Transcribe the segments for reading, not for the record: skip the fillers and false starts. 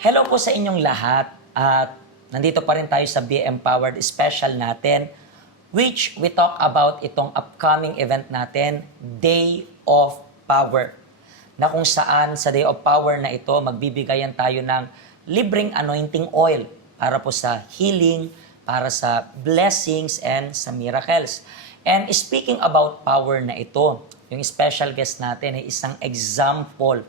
Hello po sa inyong lahat at nandito pa rin tayo sa Be Empowered special natin which we talk about itong upcoming event natin, Day of Power. Na kung saan sa Day of Power na ito, magbibigayan tayo ng libreng anointing oil para po sa healing, para sa blessings, and sa miracles. And speaking about power na ito, yung special guest natin ay isang example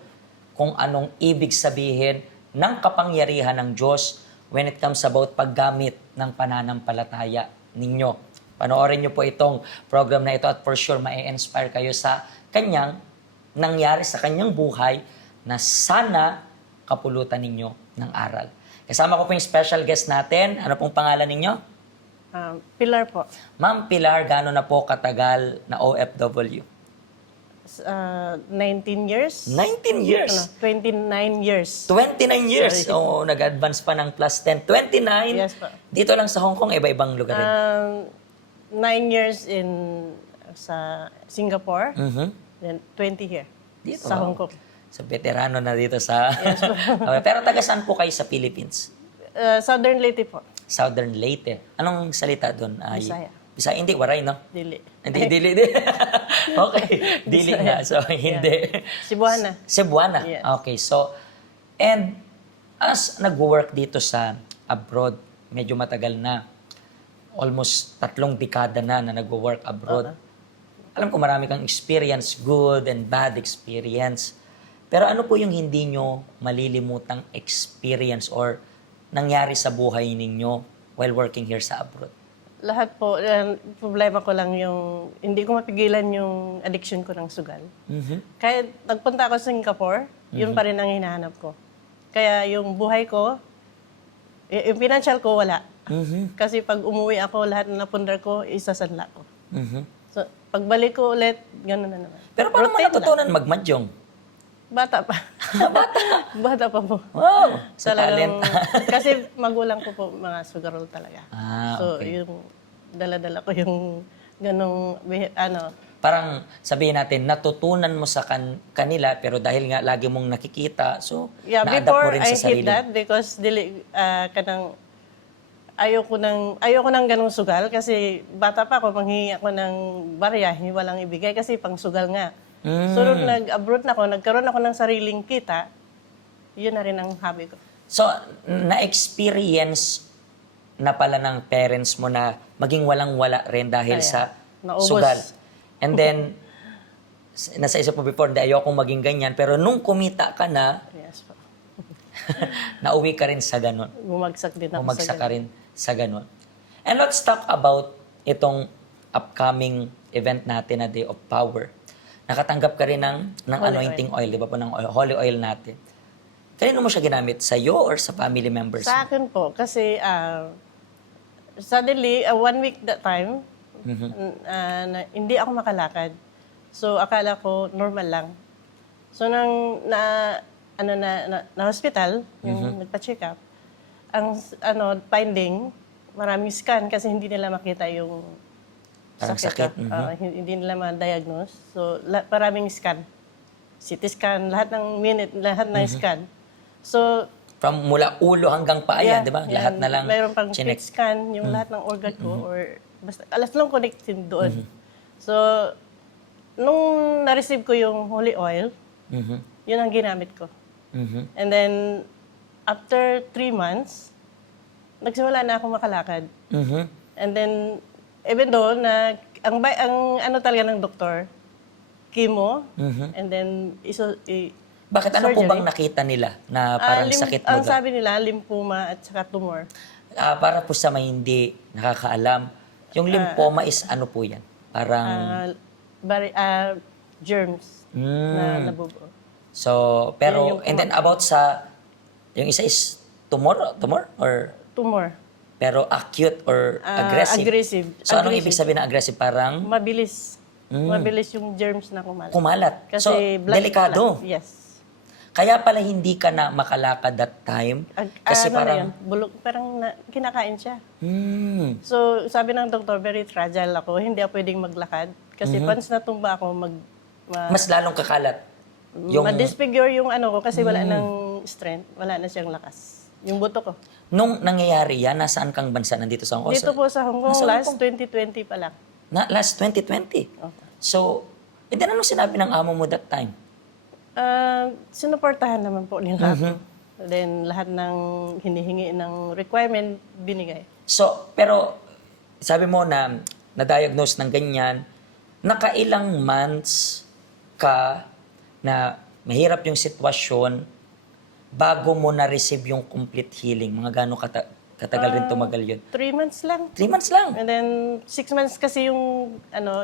kung anong ibig sabihin ng kapangyarihan ng Diyos when it comes about paggamit ng pananampalataya ninyo. Panoorin niyo po itong program na ito at for sure ma-inspire kayo sa kanyang nangyari sa kanyang buhay na sana kapulutan ninyo ng aral. Kasama ko po yung special guest natin. Ano pong pangalan ninyo? Pilar po. Ma'am Pilar, gaano na po katagal na OFW? 19 years? 19 years? 29 years. 29 years. Sorry. Oo, nag-advance pa ng plus 10. 29. Yes po. Dito lang sa Hong Kong, iba-ibang lugar rin. 9 years sa Singapore, Mhm. then 20 here Dito, sa Hong Kong. So, veterano na dito sa... Yes po. Okay, pero taga saan po kayo sa Philippines? Southern Leyte po. Southern Leyte. Anong salita doon? Bisaya. Bisaya, hindi, waray, no? Dili. Hindi, dili. Okay, dili nga. So, hindi. Cebuana. Cebuana. Yes. Okay, so, and as nag-work dito sa abroad, medyo matagal na, almost 3 dekada na nag-work abroad. Alam ko marami kang experience, good and bad experience. Pero ano po yung hindi nyo malilimutang experience or nangyari sa buhay ninyo while working here sa abroad? Lahat po, problema ko lang yung, hindi ko mapigilan yung addiction ko ng sugal. Kaya nagpunta ako sa Singapore, yun pa rin ang hinahanap ko. Kaya yung buhay ko, yung financial ko wala. Kasi pag umuwi ako, lahat na napundar ko, isasanla ko. So, pagbalik ko ulit, gano'n na naman. Pero paano mo Routine natutunan magmadyong? Bata pa. Bata pa po. Wow! Sa Talagang- talent. kasi magulang ko po, mga sugarol talaga. Ah, So, okay. yung dala-dala ko yung ganong, Parang sabihin natin, natutunan mo sa kanila, pero dahil nga lagi mong nakikita, so yeah, na-adapt mo before rin I sa hit sarili. that because ayoko nang ganong sugal kasi bata pa ako, manghingi ako ng barya, walang ibigay kasi pang sugal nga. So, nung nag-abroad na ako, nagkaroon ako ng sariling kita, yun na rin ang hobby ko. So, na-experience na pala ng parents mo na maging walang-wala rin dahil Kaya, sa naubos. sugal. And then, nasa isip mo before, hindi ayokong maging ganyan. Pero nung kumita ka na, Yes po. nauwi ka rin sa ganun. Bumagsak din ako Bumagsak sa ka rin sa ganun. And let's talk about itong upcoming event natin na Day of Power. Nakatanggap ka rin ng Holy anointing oil, di ba po, ng holy oil natin. Kanino mo siya ginamit? Sa'yo or sa family members? Sa akin po, kasi suddenly, 1 week that time, hindi ako makalakad. So, akala ko normal lang. So, nang na hospital, yung nagpa-check up, ang finding, maraming scan kasi hindi nila makita yung Parang sakit. hindi nila ma-diagnose. So, maraming scan. CT scan, lahat ng lahat ng scan. So, From mula ulo hanggang paa yan, di ba? Lahat na lang mayroon pang PET chinek. scan, yung lahat ng organ ko, or basta, alas lang connected doon. So, nung na-receive ko yung holy oil, yun ang ginamit ko. And then, after 3 months, nagsimula na ako makalakad. And then, even though na ang ano talaga ng doktor, chemo, and then Bakit ano po surgery. bang nakita nila na parang sakit mo ang daw? sabi nila, lymphoma at saka tumor. Para po sa may hindi nakakaalam, yung lymphoma is ano po yan? Parang, Germs na nabubuo. so, Yun pero, yung and then about sa, yung isa is tumor or, Tumor. pero acute or aggressive? Aggressive. So, anong Aggressive. ibig sabihin ng aggressive? Parang Mabilis. Mabilis yung germs na kumalat. kumalat. Kasi So, blood delikado. clot. Yes. Kaya pala hindi ka na makalakad that time. Kasi Ano na parang, yun, bulok, parang kinakain siya. hmm, So, sabi ng doktor, very fragile ako. Hindi ako pwedeng maglakad. Kasi once natumba ako, mas lalong kakalat. Yung, ma-disfigure yung ano ko kasi wala nang strength, wala na siyang lakas. Yung buto ko. nung nangyayari yan, nasaan kang bansa? Nandito sa Hong Kong? Dito po sa Hong Kong, Nasa Hong last Kong. 2020 pa lang. Last 2020. Okay. So, then anong sinabi ng amo mo that time? Sinuportahan naman po nila ako. Then, lahat ng hinihingi ng requirement, binigay. So, pero sabi mo na na-diagnose ng ganyan, nakailang months ka na mahirap yung sitwasyon bago mo na-receive yung complete healing? Mga gano'ng katagal rin tumagal yun? 3 months lang. 3 months lang. And then, 6 months kasi yung,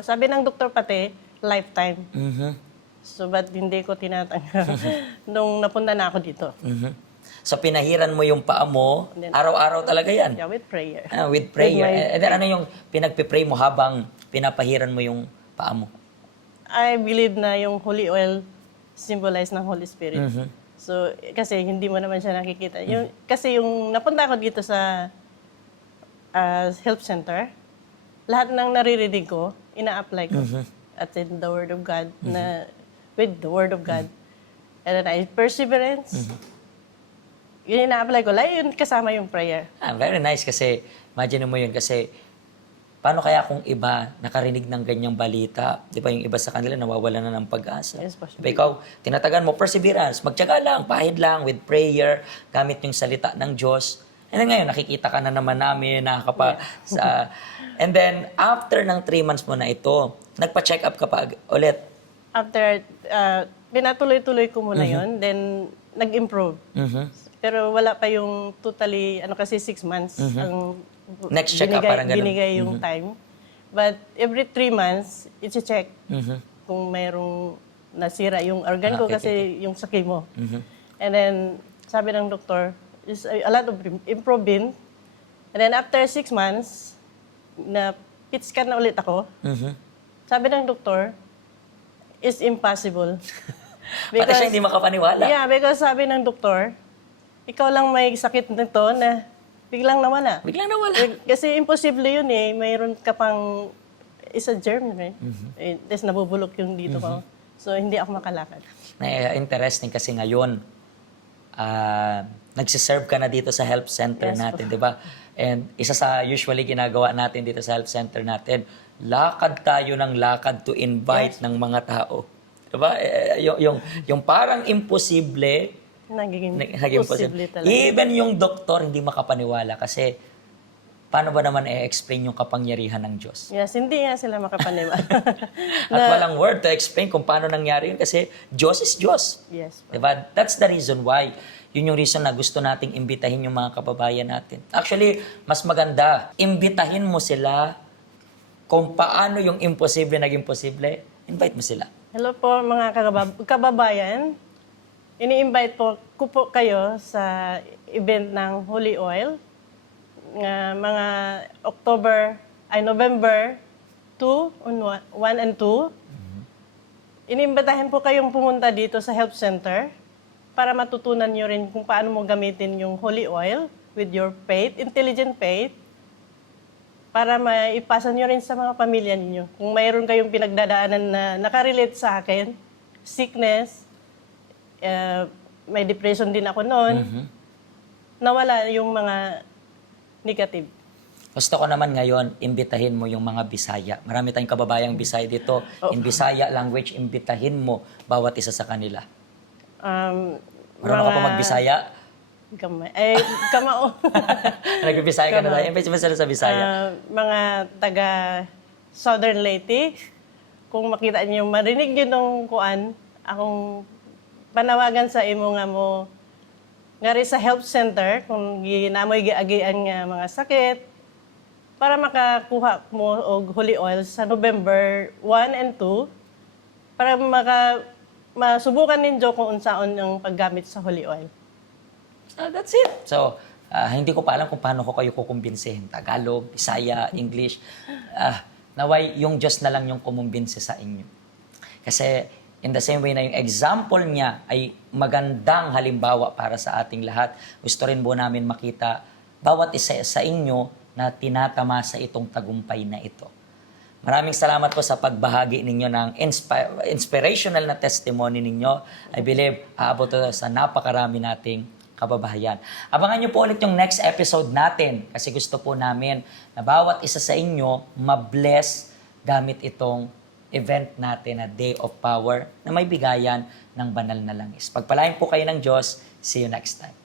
sabi ng doktor pati, lifetime. Mhm. So, ba't hindi ko tinatanggap nung napunta na ako dito? Mhm. So, pinahiran mo yung paa mo, And then- araw-araw talaga yan. Yeah, with prayer. With prayer. With my- And then ano yung pinagpipray mo habang pinapahiran mo yung paa mo? I believe na yung holy oil symbolize ng Holy Spirit. So, kasi hindi mo naman siya nakikita. Kasi yung napunta ako dito sa health center, lahat ng naririnig ko, ina-apply ko at in the Word of God, with the Word of God. And then perseverance, yun ina-apply ko. Like, yun kasama yung prayer. Very nice kasi imagine mo yun kasi paano kaya kung iba nakarinig ng ganyang balita, di ba yung iba sa kanila nawawala na ng pag-asa. Yes, Pastor. Diba ikaw, tinatagan mo perseverance, magtiyaga lang, pahid lang with prayer, gamit yung salita ng Diyos. And then ngayon, nakikita ka na naman namin, and then, after ng 3 months mo na ito, nagpa-check up ka pa ulit. After, pinatuloy-tuloy ko muna yun, then nag-improve. Pero wala pa yung totally, kasi 6 months ang Next check-up, parang ganun. binigay yung time. But every 3 months, i-check kung mayroong nasira yung organ ko kasi yung sakit mo. And then, sabi ng doktor, is a lot of improvement. And then after 6 months, na PET scan na ulit ako, sabi ng doktor, is impossible. Pati siya hindi makapaniwala. Yeah, because sabi ng doktor, ikaw lang may sakit nito na biglang nawala. Biglang nawala. Kasi imposible yun eh. Mayroon ka pang isa germ, right? Tapos nabubulok yung dito ko. So, hindi ako makalakad. Interesting kasi ngayon, nagsiserve ka na dito sa health center Yes, natin, di ba? And isa sa usually ginagawa natin dito sa health center natin, lakad tayo ng lakad to invite ng mga tao. Di ba? Yung parang imposible, Naging naging posible talaga. Even yung doktor hindi makapaniwala kasi paano ba naman i-explain yung kapangyarihan ng Diyos? Yes, hindi nga sila makapaniwala. At walang word to explain kung paano nangyari yun kasi Diyos is Diyos. Yes. Diba? That's the reason why. Yun yung reason na gusto nating imbitahin yung mga kababayan natin. Actually, mas maganda, imbitahin mo sila kung paano yung imposible naging posible. Invite mo sila. Hello po mga kababayan. Ini-invite ko po kayo sa event ng Holy Oil. Mga November 2, 1 and 2. Inimbitahin po kayong pumunta dito sa Health Center para matutunan nyo rin kung paano mo gamitin yung Holy Oil with your faith, intelligent faith, para maipasa nyo rin sa mga pamilya ninyo. Kung mayroon kayong pinagdadaanan na nakarelate sa akin, sickness, may depression din ako noon, nawala yung mga negative. Gusto ko naman ngayon, imbitahin mo yung mga Bisaya. Marami tayong kababayang Bisaya dito. In Bisaya language, imbitahin mo bawat isa sa kanila. Marunong ka pa mag-Bisaya? Kamao. Nag-Bisaya ka na tayo. Invite mo sila sa Bisaya. Mga taga Southern Leyte, kung makita niyo, marinig niyo nung kuan, akong panawagan sa imo nga mo ngari sa health center kung ginamoy giagian nga mga sakit para makakuha mo og holy oil sa November 1 and 2 para masubukan ninyo kung unsaon ang paggamit sa holy oil. So, that's it. So, hindi ko pa alam kung paano ko kayo kukumbinsihin. Tagalog, Bisaya, English. Naway, yung Diyos na lang yung kumumbinsi sa inyo. Kasi In the same way na yung example niya ay magandang halimbawa para sa ating lahat, gusto rin po namin makita bawat isa sa inyo na tinatamasa itong tagumpay na ito. Maraming salamat po sa pagbahagi ninyo ng inspirational na testimony ninyo. I believe aabot ito sa napakarami nating kababayan. Abangan nyo po ulit yung next episode natin kasi gusto po namin na bawat isa sa inyo mabless gamit itong event natin na Day of Power na may bigayan ng banal na langis. Pagpalain po kayo ng Diyos. See you next time.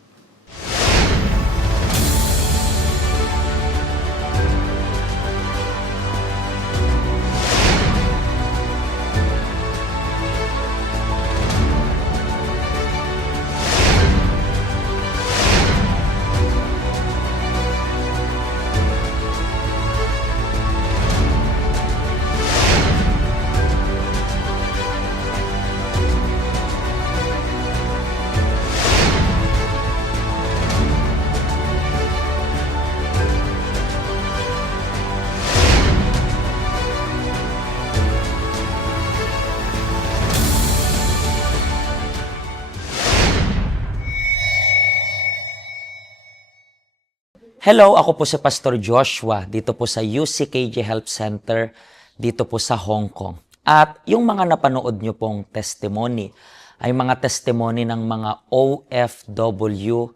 Hello, ako po si Pastor Joshua dito po sa UCKJ Health Center dito po sa Hong Kong. At yung mga napanood nyo pong testimony ay mga testimony ng mga OFW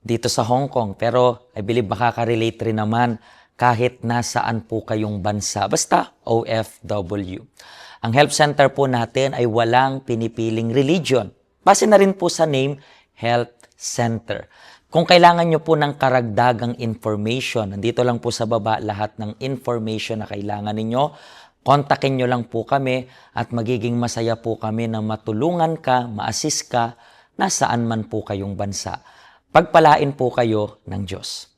dito sa Hong Kong. Pero I believe makaka-relate rin naman kahit nasaan po kayong bansa. Basta OFW. Ang health center po natin ay walang pinipiling religion. Base na rin po sa name, Health Center. Kung kailangan nyo po ng karagdagang information, nandito lang po sa baba lahat ng information na kailangan ninyo. Kontakin nyo lang po kami at magiging masaya po kami na matulungan ka, ma-assist ka, nasaan man po kayong bansa. Pagpalain po kayo ng Diyos.